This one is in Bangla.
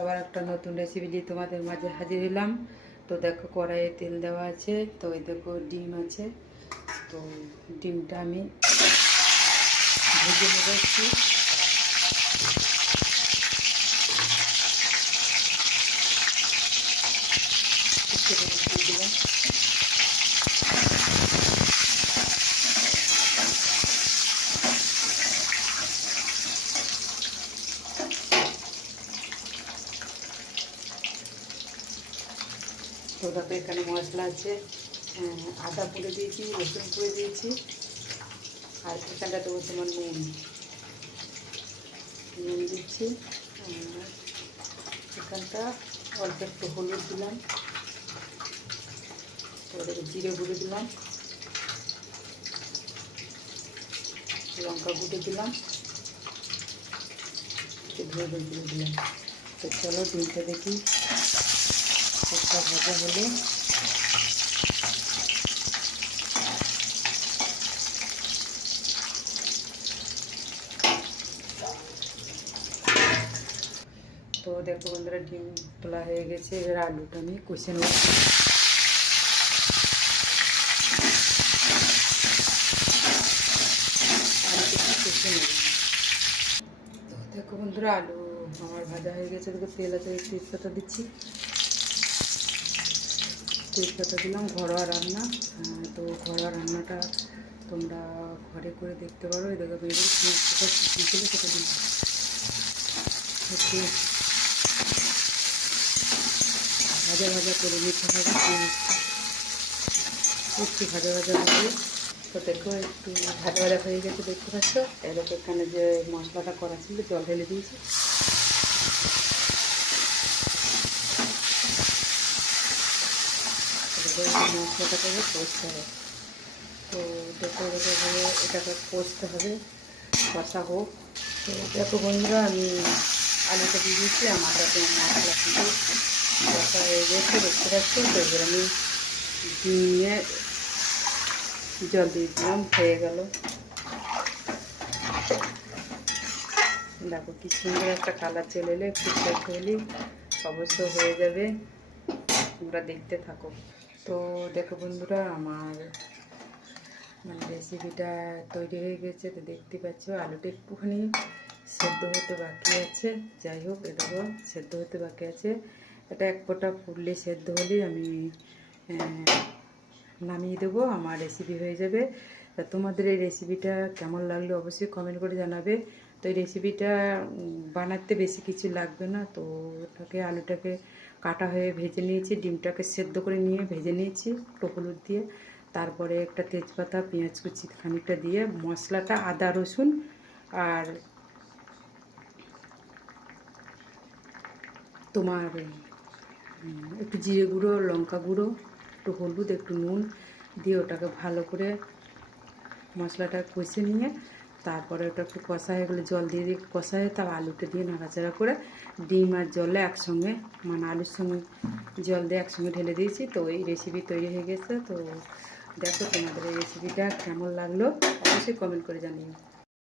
আবার একটা নতুন রেসিপি নিয়ে তোমাদের মাঝে হাজির হলাম। তো দেখো কড়াইয়ে তেল দেওয়া আছে, তো ওই দেখো ডিম আছে, তো ডিমটা আমি ভেজে নেবো একটু। দিয়ে দিলাম। তো দেখো এখানে মশলা আছে, আদা পুড়ে দিয়েছি, রসুন পুড়ে দিয়েছি, আর এখানটা দেবো তোমার নুন দিচ্ছি, আর এখানটা অল্প একটু হলুদ দিলাম, তারপরে জিরে গুঁড়ো দিলাম, লঙ্কা গুঁড়ো দিলাম, ধরে গুঁড়ো দিলাম। তো চলো ডিমটা দেখি একটা ভাজা হলে তো দেখো বন্ধুরা ডিম তোলা হয়ে গেছে। এবার আলুটা আমি কষে নেব। তো দেখো বন্ধুরা আলু আমার ভাজা হয়ে গেছে। দেখো তেল আছে, তেজপাতা দিচ্ছি, তেজপাতা দিলাম। ঘরোয়া রান্না, তো ঘরোয়া রান্নাটা তোমরা ঘরে করে দেখতে পারো। এই দেখো বেরিয়ে পেঁয়াজটা দিয়েছিল, সেটা দিলাম। ভাজা ভাজা করে নিতে হবে, একটু ভাজা ভাজা হবে। তো দেখো একটু ভাজা ভাজা হয়ে গেছে, দেখতে পাচ্ছ। এবার এখানে যে মশলাটা করা ছিল জল ঢেলে দিয়েছি। মশলাটাকে কষতে হবে। তো দেখো এটাকে কষতে হবে, কষা হোক। তো দেখো বন্ধুরা আমি আলুটা দিয়ে দিয়েছি, আমার কাছে মশলা কিন্তু কষা হয়ে গেছে, দেখতে পাচ্ছি। তো এবার আমি দিয়ে জল দিয়ে দিলাম, হয়ে গেল। দেখো কি সুন্দর একটা কালার চলে এলে, একটু সেদ্ধ হলেই অবশ্য হয়ে যাবে। তোমরা দেখতে থাকো। তো দেখো বন্ধুরা আমার রেসিপিটা তৈরি হয়ে গেছে। তো দেখতে পাচ্ছ আলুটা একটুখানি সেদ্ধ হতে বাকি আছে। যাই হোক, এ দেখো সেদ্ধ হতে বাকি আছে। এটা এক ফোঁটা ফুললে সেদ্ধ হলেই আমি নামিয়ে দেবো, আমার রেসিপি হয়ে যাবে। তা তোমাদের এই রেসিপিটা কেমন লাগলো অবশ্যই কমেন্ট করে জানাবে। তো এই রেসিপিটা বানাতে বেশি কিছু লাগবে না। তো ওটাকে আলুটাকে কাটা হয়ে ভেজে নিয়েছি, ডিমটাকে সেদ্ধ করে নিয়ে ভেজে নিয়েছি একটু হলুদ দিয়ে। তারপরে একটা তেজপাতা, পেঁয়াজ কুচি খানিকটা দিয়ে মশলাটা আদা রসুন আর তোমার একটু জিরে গুঁড়ো, লঙ্কা গুঁড়ো, একটু হলুদ, একটু নুন দিয়ে ওটাকে ভালো করে মশলাটা কষে নিয়ে তারপরে ওটা একটু কষা হয়ে গেলে জল দিয়ে দিয়ে কষা হয়ে তার আলুটা দিয়ে নাড়াচাড়া করে ডিম আর জলে একসঙ্গে, মানে আলুর সঙ্গে জল দিয়ে একসঙ্গে ঢেলে দিয়েছি। তো এই রেসিপি তৈরি হয়ে গেছে। তো দেখো তোমাদের এই রেসিপিটা কেমন লাগলো অবশ্যই কমেন্ট করে জানিও।